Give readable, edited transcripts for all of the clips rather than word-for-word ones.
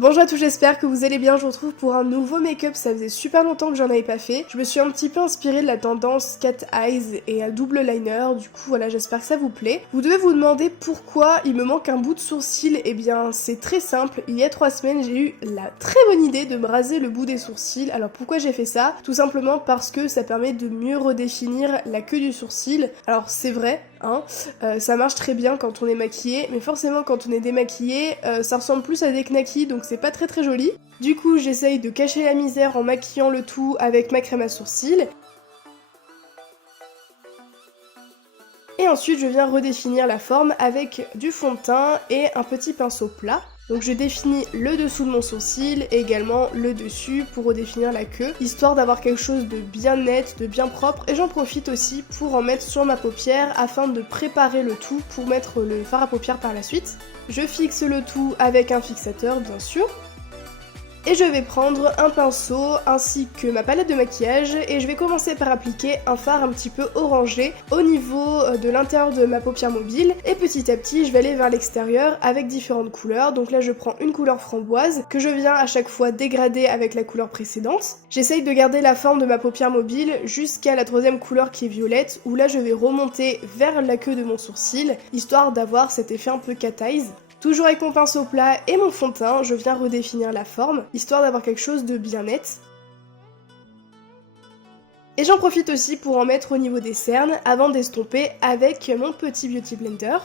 Bonjour à tous, j'espère que vous allez bien, je vous retrouve pour un nouveau make-up, ça faisait super longtemps que j'en avais pas fait. Je me suis un petit peu inspirée de la tendance cat eyes et à double liner, du coup voilà, j'espère que ça vous plaît. Vous devez vous demander pourquoi il me manque un bout de sourcil, eh bien c'est très simple, il y a 3 semaines j'ai eu la très bonne idée de me raser le bout des sourcils. Alors pourquoi j'ai fait ça? Tout simplement parce que ça permet de mieux redéfinir la queue du sourcil. Alors c'est vrai, hein, ça marche très bien quand on est maquillé, mais forcément quand on est démaquillé, ça ressemble plus à des knackis, donc c'est pas très joli. Du coup j'essaye de cacher la misère en maquillant le tout avec ma crème à sourcils. Et ensuite je viens redéfinir la forme avec du fond de teint et un petit pinceau plat. Donc je définis le dessous de mon sourcil et également le dessus pour redéfinir la queue, histoire d'avoir quelque chose de bien net, de bien propre, et j'en profite aussi pour en mettre sur ma paupière afin de préparer le tout pour mettre le fard à paupières par la suite. Je fixe le tout avec un fixateur bien sûr. Et je vais prendre un pinceau ainsi que ma palette de maquillage et je vais commencer par appliquer un fard un petit peu orangé au niveau de l'intérieur de ma paupière mobile et petit à petit je vais aller vers l'extérieur avec différentes couleurs. Donc là je prends une couleur framboise que je viens à chaque fois dégrader avec la couleur précédente. J'essaye de garder la forme de ma paupière mobile jusqu'à la troisième couleur qui est violette où là je vais remonter vers la queue de mon sourcil histoire d'avoir cet effet un peu cat eyes. Toujours avec mon pinceau plat et mon fond de teint, je viens redéfinir la forme, histoire d'avoir quelque chose de bien net. Et j'en profite aussi pour en mettre au niveau des cernes avant d'estomper avec mon petit Beauty Blender.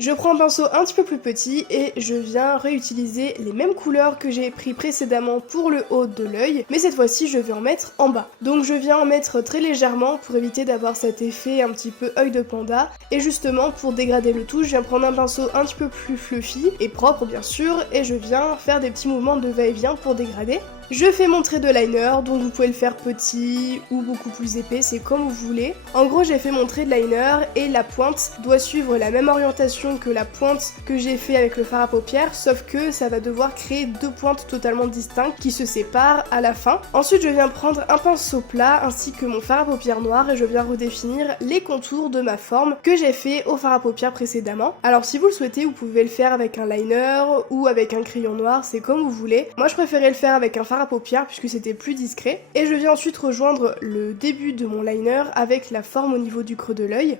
Je prends un pinceau un petit peu plus petit et je viens réutiliser les mêmes couleurs que j'ai pris précédemment pour le haut de l'œil, mais cette fois-ci je vais en mettre en bas. Donc je viens en mettre très légèrement pour éviter d'avoir cet effet un petit peu œil de panda, et justement pour dégrader le tout, je viens prendre un pinceau un petit peu plus fluffy et propre bien sûr, et je viens faire des petits mouvements de va-et-vient pour dégrader. Je fais mon trait de liner, donc vous pouvez le faire petit ou beaucoup plus épais, c'est comme vous voulez. En gros, j'ai fait mon trait de liner et la pointe doit suivre la même orientation que la pointe que j'ai fait avec le fard à paupières, sauf que ça va devoir créer deux pointes totalement distinctes qui se séparent à la fin. Ensuite, je viens prendre un pinceau plat ainsi que mon fard à paupières noir et je viens redéfinir les contours de ma forme que j'ai fait au fard à paupières précédemment. Alors si vous le souhaitez, vous pouvez le faire avec un liner ou avec un crayon noir, c'est comme vous voulez. Moi, je préférais le faire avec un fard à paupières puisque c'était plus discret. Et je viens ensuite rejoindre le début de mon liner avec la forme au niveau du creux de l'œil.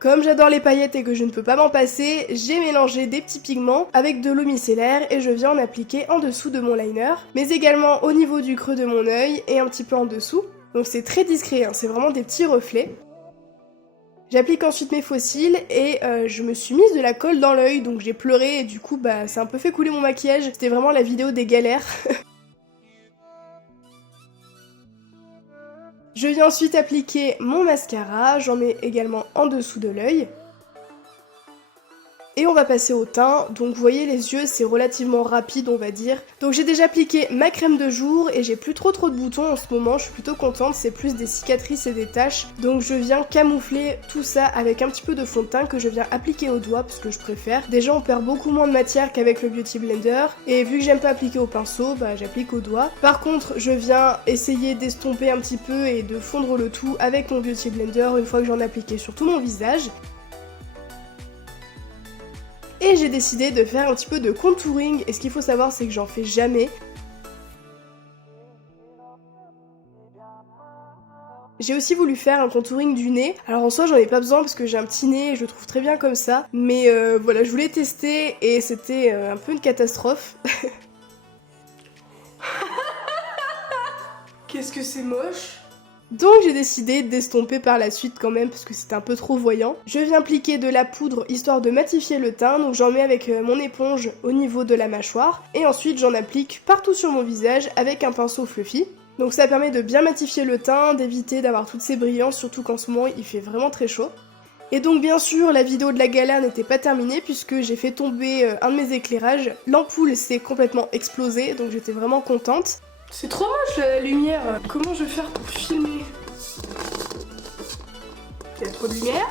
Comme j'adore les paillettes et que je ne peux pas m'en passer, j'ai mélangé des petits pigments avec de l'eau micellaire et je viens en appliquer en dessous de mon liner, mais également au niveau du creux de mon œil et un petit peu en dessous. Donc c'est très discret, hein, c'est vraiment des petits reflets. J'applique ensuite mes faux cils et je me suis mise de la colle dans l'œil, donc j'ai pleuré et du coup bah ça a un peu fait couler mon maquillage. C'était vraiment la vidéo des galères. Je viens ensuite appliquer mon mascara, j'en mets également en dessous de l'œil. Et on va passer au teint, donc vous voyez les yeux c'est relativement rapide on va dire. Donc j'ai déjà appliqué ma crème de jour et j'ai plus trop de boutons en ce moment, je suis plutôt contente, c'est plus des cicatrices et des taches. Donc je viens camoufler tout ça avec un petit peu de fond de teint que je viens appliquer au doigt parce que je préfère. Déjà on perd beaucoup moins de matière qu'avec le Beauty Blender et vu que j'aime pas appliquer au pinceau, bah j'applique au doigt. Par contre je viens essayer d'estomper un petit peu et de fondre le tout avec mon Beauty Blender une fois que j'en ai appliqué sur tout mon visage. Et j'ai décidé de faire un petit peu de contouring, et ce qu'il faut savoir c'est que j'en fais jamais. J'ai aussi voulu faire un contouring du nez, alors en soi j'en ai pas besoin parce que j'ai un petit nez et je le trouve très bien comme ça, mais voilà, je voulais tester et c'était un peu une catastrophe. Qu'est-ce que c'est moche! Donc j'ai décidé d'estomper par la suite quand même parce que c'était un peu trop voyant. Je viens appliquer de la poudre histoire de matifier le teint, donc j'en mets avec mon éponge au niveau de la mâchoire et ensuite j'en applique partout sur mon visage avec un pinceau fluffy. Donc ça permet de bien matifier le teint, d'éviter d'avoir toutes ces brillances, surtout qu'en ce moment il fait vraiment très chaud. Et donc bien sûr la vidéo de la galère n'était pas terminée puisque j'ai fait tomber un de mes éclairages. L'ampoule s'est complètement explosée donc j'étais vraiment contente. C'est trop moche la lumière. Comment je vais faire pour filmer? Il y a trop de lumière.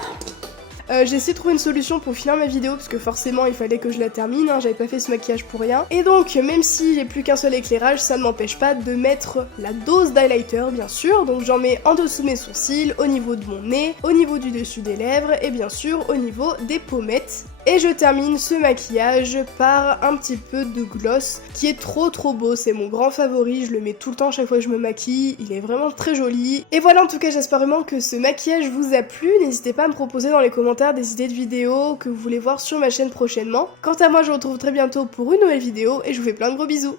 J'ai essayé de trouver une solution pour finir ma vidéo parce que forcément il fallait que je la termine, hein, j'avais pas fait ce maquillage pour rien. Et donc même si j'ai plus qu'un seul éclairage, ça ne m'empêche pas de mettre la dose d'highlighter bien sûr. Donc j'en mets en dessous de mes sourcils, au niveau de mon nez, au niveau du dessus des lèvres et bien sûr au niveau des pommettes. Et je termine ce maquillage par un petit peu de gloss qui est trop beau, c'est mon grand favori, je le mets tout le temps chaque fois que je me maquille, il est vraiment très joli. Et voilà, en tout cas j'espère vraiment que ce maquillage vous a plu, n'hésitez pas à me proposer dans les commentaires des idées de vidéos que vous voulez voir sur ma chaîne prochainement. Quant à moi je vous retrouve très bientôt pour une nouvelle vidéo et je vous fais plein de gros bisous.